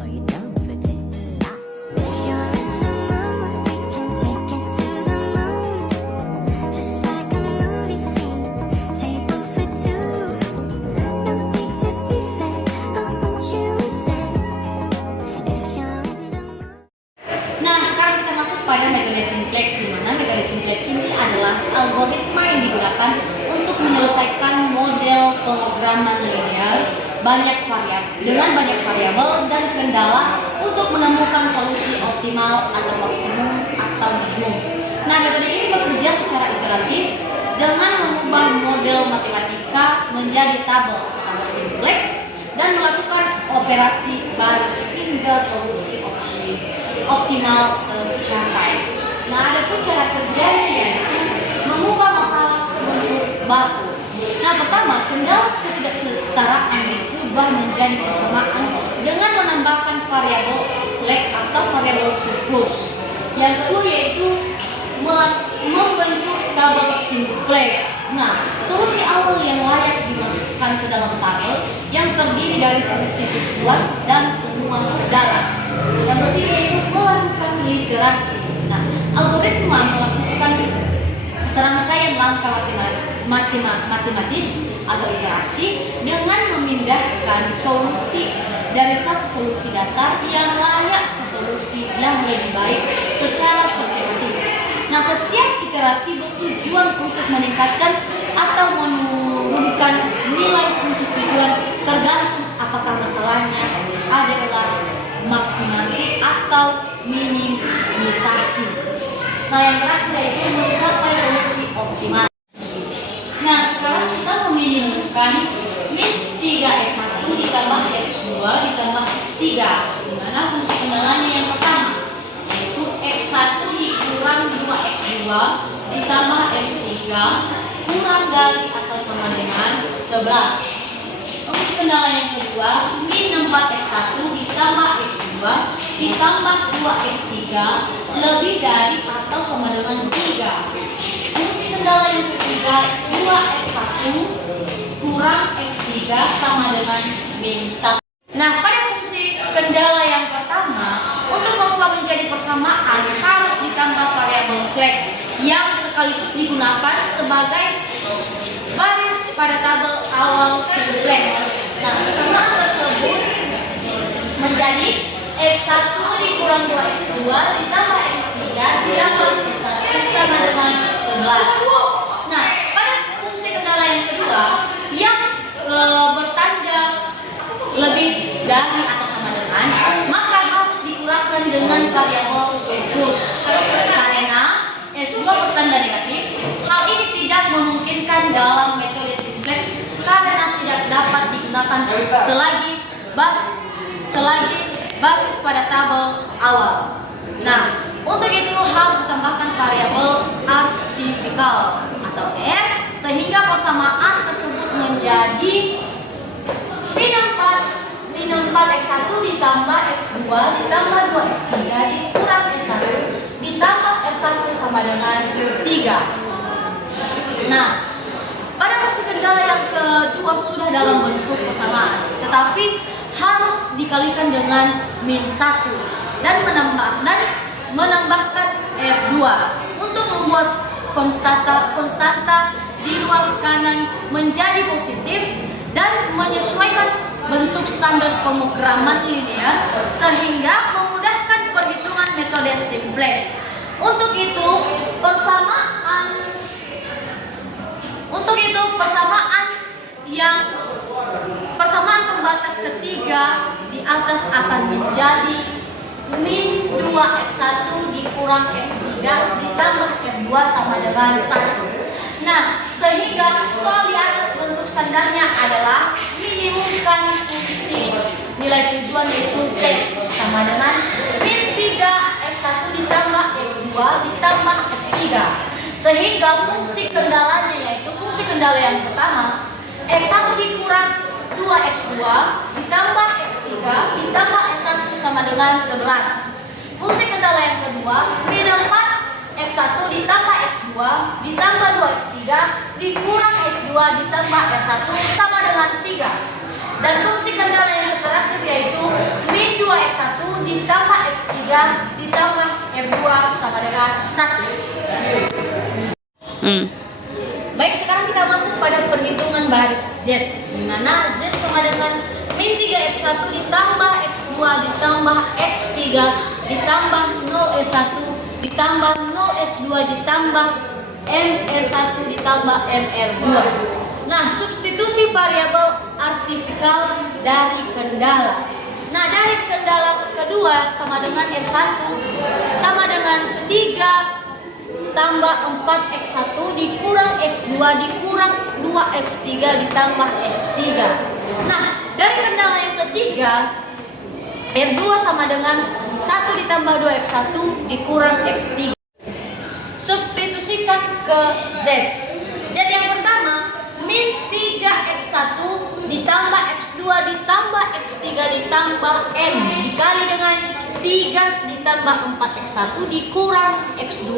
Are you down for this? If you're in the mood, we can take it to the moon. Just like a movie scene, table for two. No need to be fake, I want you to stay. If you're in the mood. Nah, sekarang kita masuk pada metode simplex, di mana metode simplex ini adalah algoritma yang digunakan untuk menyelesaikan model pemrograman linear dengan banyak variabel dan kendala untuk menemukan solusi optimal atau maksimum atau minimum. Nah, metode ini bekerja secara iteratif dengan mengubah model matematika menjadi tabel atau simplex dan melakukan operasi baris hingga solusi optimal tercapai. Nah, ada pun cara kerjanya yaitu mengubah masalah ke bentuk baku. Nah, pertama, kendala ketidaksetaraan diubah menjadi persamaan dengan menambahkan variabel slack atau variabel surplus. Yang kedua yaitu membentuk tabel simplex. Nah, solusi awal yang layak dimasukkan ke dalam tabel yang terdiri dari fungsi tujuan dan semua kendala. Yang ketiga yaitu melakukan literasi. Nah, algoritma melakukan serangkaian langkah matematis atau iterasi dengan memindahkan solusi dari satu solusi dasar yang layak ke solusi yang lebih baik secara sistematis. Nah, setiap iterasi bertujuan untuk meningkatkan atau menurunkan nilai fungsi tujuan tergantung apakah masalahnya adalah maksimasi atau minimisasi. Nah, yang terakhir yaitu mencapai solusi optimal. Nah, sekarang kita meminimumkan min 3x1 ditambah x2 ditambah x3, di mana fungsi kendalanya yang pertama yaitu x1 dikurang 2x2 ditambah x3 kurang dari atau sama dengan 11. Fungsi kendala yang kedua min 4x1 ditambah x2 ditambah 2x3 lebih dari atau sama dengan 3. Fungsi kendala yang ketiga 2x1 kurang x3 sama dengan min 1. Nah, pada fungsi kendala yang pertama, untuk mengubah menjadi persamaan harus ditambah variabel slack yang sekaligus digunakan sebagai baris pada tabel awal simplex. Nah, persamaan tersebut menjadi x1 dikurang 2x2 ditambah x3 ditambah x1 sama dengan 11. Nah, pada fungsi kendala yang kedua yang bertanda lebih dari atau sama dengan, maka harus dikurangkan dengan variabel surplus. Karena S2 bertanda negatif, hal ini tidak memungkinkan dalam metode simplex karena tidak dapat digunakan selagi basis pada tabel awal. Nah, untuk itu harus ditambahkan variabel artifikal atau R sehingga persamaan tersebut menjadi min 4x1 ditambah x2 ditambah 2x3 dikurang x1 ditambah x1 sama dengan 3. Nah, pada fungsi kendala yang kedua sudah dalam bentuk persamaan, tetapi harus dikalikan dengan min 1 dan menambahkan R2 untuk membuat konstanta di ruas kanan menjadi positif dan menyesuaikan bentuk standar pemrograman linear sehingga memudahkan perhitungan metode simplex. Untuk itu persamaan pembatas ketiga di atas akan menjadi min 2x1 dikurang x3 ditambah x2 sama dengan 1. Nah, sehingga soal di atas bentuk standarnya adalah minimumkan fungsi nilai tujuan yaitu z sama dengan min 3x1 ditambah x2 ditambah x3. Sehingga fungsi kendalanya yaitu fungsi kendala yang pertama x1 dikurang 2x2 ditambah x3 ditambah x1 sama dengan 11. Fungsi kendala yang kedua min 4x1 ditambah x2 ditambah 2x3 dikurang x2 ditambah x1 sama dengan 3. Dan fungsi kendala yang terakhir yaitu min 2x1 ditambah R2 sama dengan 1. Baik, sekarang kita masuk pada perhitungan baris Z, di mana Z sama dengan min 3x1 ditambah x2 ditambah x3 ditambah 0s1 ditambah 0s2 ditambah mr1 ditambah mr2. Nah, substitusi variabel artifikal dari kendala. Nah, dari kendala kedua sama dengan R1 sama dengan 3 tambah 4x1 dikurang x2 dikurang 2x3 ditambah x3. Nah, dari kendala yang ketiga R2 sama dengan 1 ditambah 2x1 dikurang x3. Substitusikan ke Z. Z yang pertama min 3x1 ditambah x2 ditambah x3 ditambah m dikali dengan 3 ditambah 4x1 dikurang x2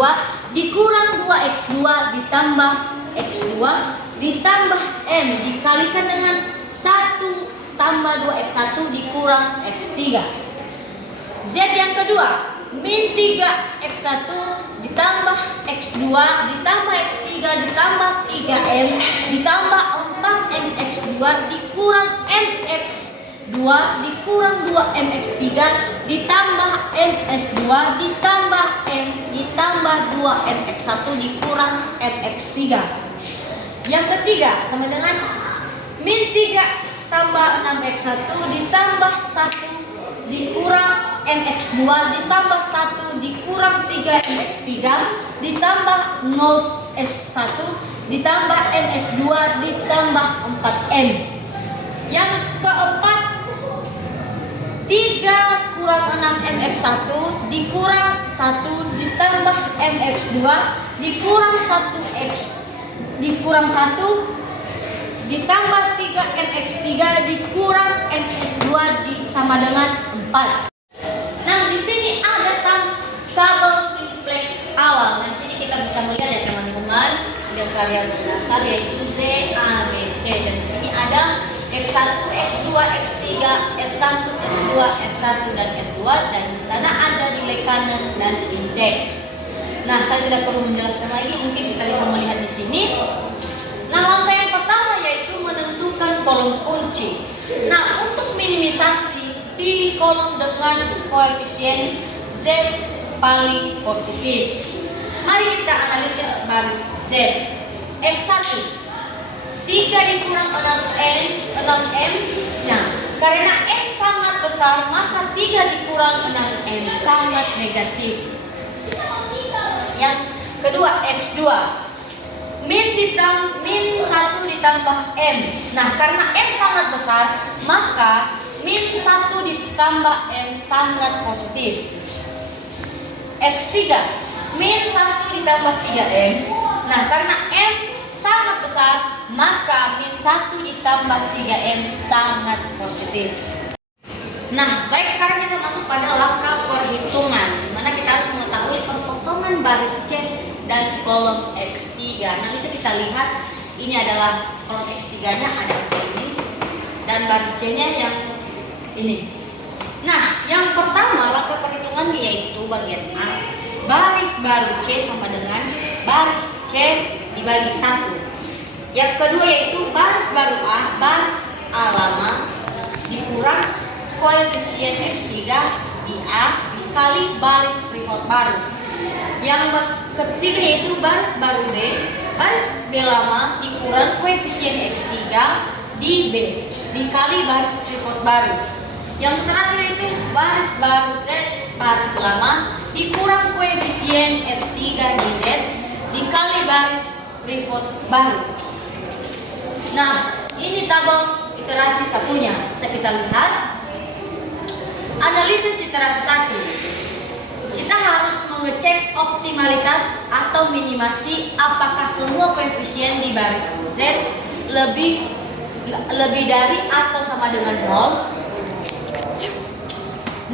dikurang 2x2 ditambah x2 ditambah m dikalikan dengan 1 tambah 2x1 dikurang x3. Z yang kedua min 3x1 ditambah x2 ditambah x3 ditambah 3m ditambah 4mx2 dikurang mx2 dikurang 2mx3 ditambah ms2 ditambah m ditambah 2mx1 dikurang mx3. Yang ketiga sama dengan min 3 tambah 6x1 ditambah 1 dikurang mx2 ditambah 1 dikurang 3mx3 ditambah 0s1 ditambah ms2 ditambah 4m. Yang keempat 3 kurang 6mx1 dikurang 1 ditambah mx2 dikurang 1x dikurang 1 ditambah 3mx3 dikurang ms2 sama dengan 4. Nah, di sini ada tabel simplex awal. Nah, di sini kita bisa melihat ya teman-teman, ada variabel dasar yaitu Z, A, B, C, dan di sini ada x1, x2, x3, s1, s2, r1 dan r2, dan di sana ada nilai kanan dan indeks. Nah, saya tidak perlu menjelaskan lagi, mungkin kita bisa melihat di sini. Nah, langkah yang pertama yaitu menentukan kolom kunci. Nah, untuk minimisasi pilih kolom dengan koefisien Z paling positif. Mari kita analisis baris Z. X1 3 dikurang 6m. Nah, karena M sangat besar maka 3 dikurang 6m sangat negatif. Yang kedua x2 min 1 ditambah m. Nah, karena m sangat besar maka min 1 ditambah m sangat positif. X3 min 1 ditambah 3m. Nah, karena m sangat besar maka min 1 ditambah 3m sangat positif. Nah, baik, sekarang kita masuk pada langkah perhitungan, di mana kita harus mengetahui perpotongan baris C dan kolom X3. Nah, bisa kita lihat ini adalah kolom X3-nya ada ini dan baris C-nya yang ini. Nah, yang pertama langkah perhitungan yaitu bagian A. Baris baru C sama dengan baris C dibagi 1. Yang kedua yaitu baris baru A, baris A lama dikurang koefisien X3 di A dikali baris pivot baru. Yang ketiga yaitu baris baru B, baris B lama dikurang koefisien X3 di B dikali baris pivot baru. Yang terakhir itu baris baru Z, baris lama dikurang koefisien X3 di Z dikali baris pivot baru. Nah, ini tabel iterasi satunya. Bisa kita lihat. Analisis iterasi 1. Kita harus mengecek optimalitas atau minimasi apakah semua koefisien di baris Z lebih dari atau sama dengan 0.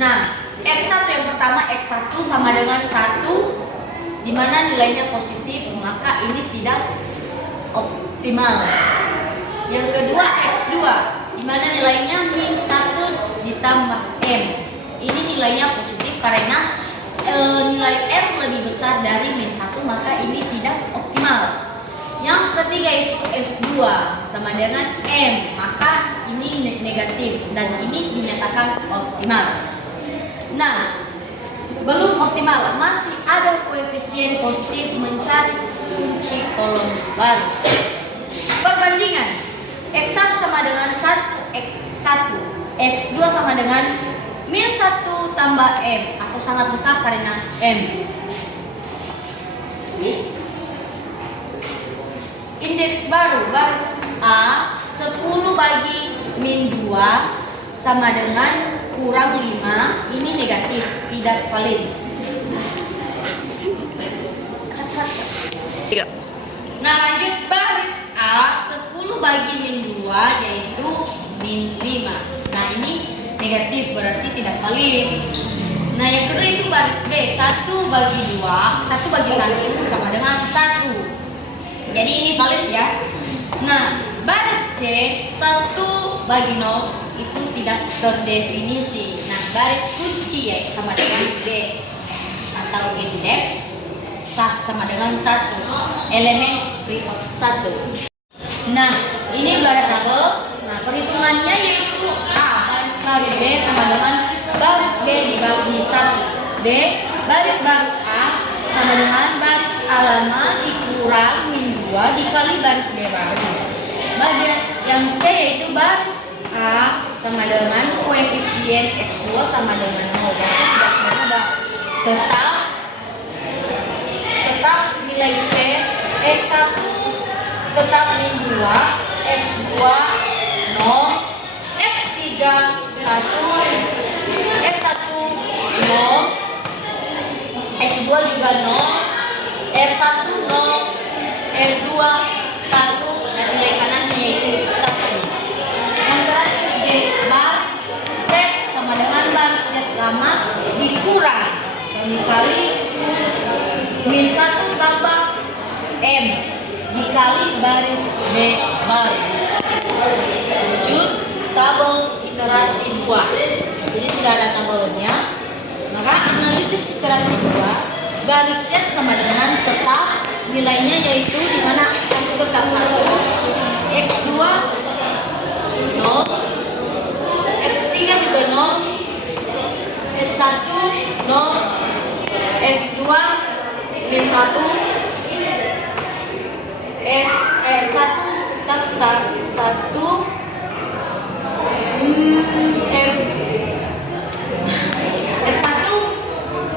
Nah, X1 yang pertama X1 sama dengan 1 di mana nilainya positif, maka ini tidak optimal. Yang kedua X2 di mana nilainya min 1 ditambah M. Ini nilainya positif karena nilai M lebih besar dari min 1, maka ini tidak optimal. Yang ketiga itu S2 sama dengan M, maka ini negatif dan ini dinyatakan optimal. Nah, belum optimal, masih ada koefisien positif, mencari kunci kolom baru. Perbandingan X1 sama dengan 1, X2 sama dengan min 1 tambah M, atau sangat besar karena M. Indeks baru baris A 10 bagi min 2 sama dengan kurang 5, ini negatif, tidak valid. Nah, lanjut baris A 10 bagi min 2 yaitu min 5. Nah, ini negatif, berarti tidak valid. Nah, yang kedua itu baris B 1 bagi 2, 1 bagi 1 sama dengan 1. Jadi ini valid ya. Nah, baris C 1 bagi 0 itu tidak terdefinisi. Nah, baris kunci ya sama dengan B atau indeks sama dengan 1, elemen privat 1. Nah, ini udah ada tabel. Nah, perhitungannya yaitu A baris baru B sama dengan baris B dibagi 1. B baris baru A sama dengan baris A lama dikurang min 2 dikali baris B baru. Bagian yang C yaitu baris A sama dengan koefisien X2 sama dengan 0, berarti tidak berubah. Tetap nilai C X1 tetap min 2, X2 0, X3 1, S1 0, S2 juga 0, R1 0, R2 1, dan nilai kanannya yaitu 1. Yang terakhir D baris Z sama dengan baris Z lama dikurang dan dikali min 1 tambah M dikali baris B baru. Lanjut tabel iterasi 2. Jadi sudah ada tabelnya. Maka analisis iterasi 2, baris Z sama dengan tetap nilainya yaitu di mana X1 tetap 1, X2 0, X3 juga 0, S1 0, S2 min 1, R1 tetap 1, R1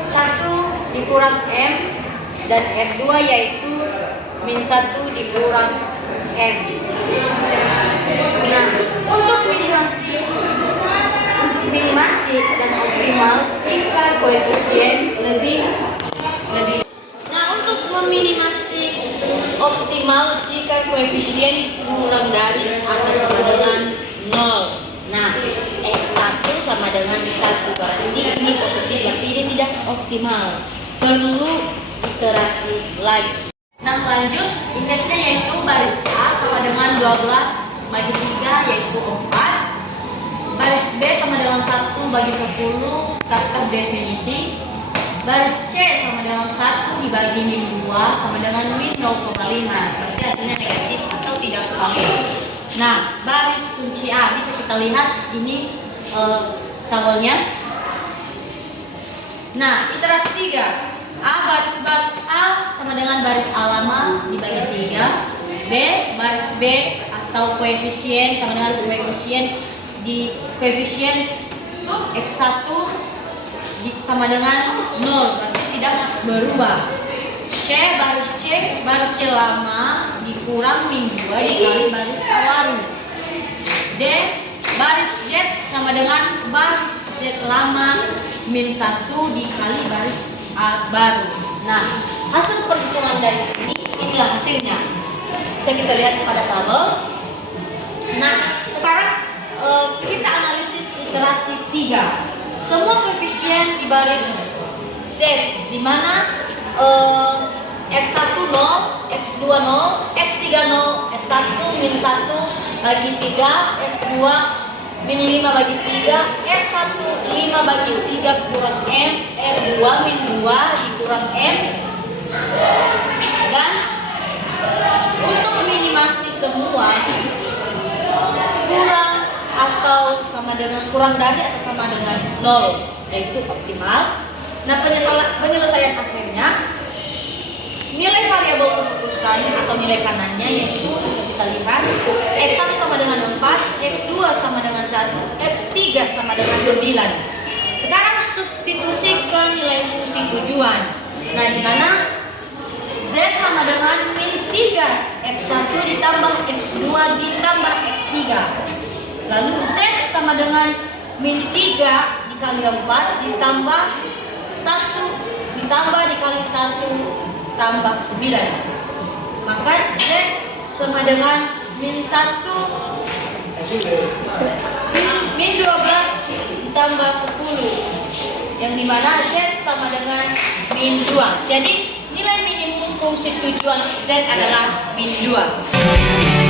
1 dikurang M, dan R2 yaitu min 1 dikurang M. Nah, untuk minimasi dan optimal jika koefisien lebih. Nah, untuk meminimasi optimal jika koefisien kurang dari atau sama dengan 0. Nah, X1 sama dengan 1, berarti ini positif, berarti ini tidak optimal, perlu iterasi lagi. Nah, lanjut indeksnya yaitu baris A sama dengan 12 bagi 3 yaitu 4, baris B sama dengan 1 bagi 10 tak terdefinisi, baris C sama dengan 1 dibagi min 2 sama dengan min 0,5, berarti hasilnya negatif atau tidak valid. Nah, baris kunci A bisa kita lihat ini tabelnya. Nah, iterasi 3, A baris baru A sama dengan baris A lama dibagi 3, B baris B atau koefisien sama dengan koefisien X1 sama dengan 0, berarti tidak berubah. C baris C lama dikurang min 2 dikali baris A baru. D baris Z sama dengan baris Z lama min 1 dikali baris A baru. Nah, hasil perhitungan dari sini inilah hasilnya. Bisa kita lihat pada tabel. Nah, sekarang kita analisis iterasi 3. Semua koefisien di baris Z di mana X1 0, X2 0, X3 0, S1 min 1 bagi 3, S2 min 5 bagi 3, R1 5 bagi 3 kurang M, R2 min 2 dikurang M. Dan untuk minimasi semua, kurang atau sama dengan kurang dari atau sama dengan 0, yaitu optimal. Nah, penyelesaian akhirnya nilai variabel keputusan atau nilai kanannya yaitu bisa kita lihat X1 sama dengan 4, X2 sama dengan 1, X3 sama dengan 9. Sekarang substitusi ke nilai fungsi tujuan. Nah, di mana Z sama dengan min 3, X1 ditambah X2 ditambah X3. Lalu Z sama dengan min 3 dikali 4 ditambah 1 ditambah dikali 1 tambah 9. Maka Z sama dengan min 1 min 12 ditambah 10, yang dimana Z sama dengan min 2. Jadi nilai minimum fungsi tujuan Z adalah min 2.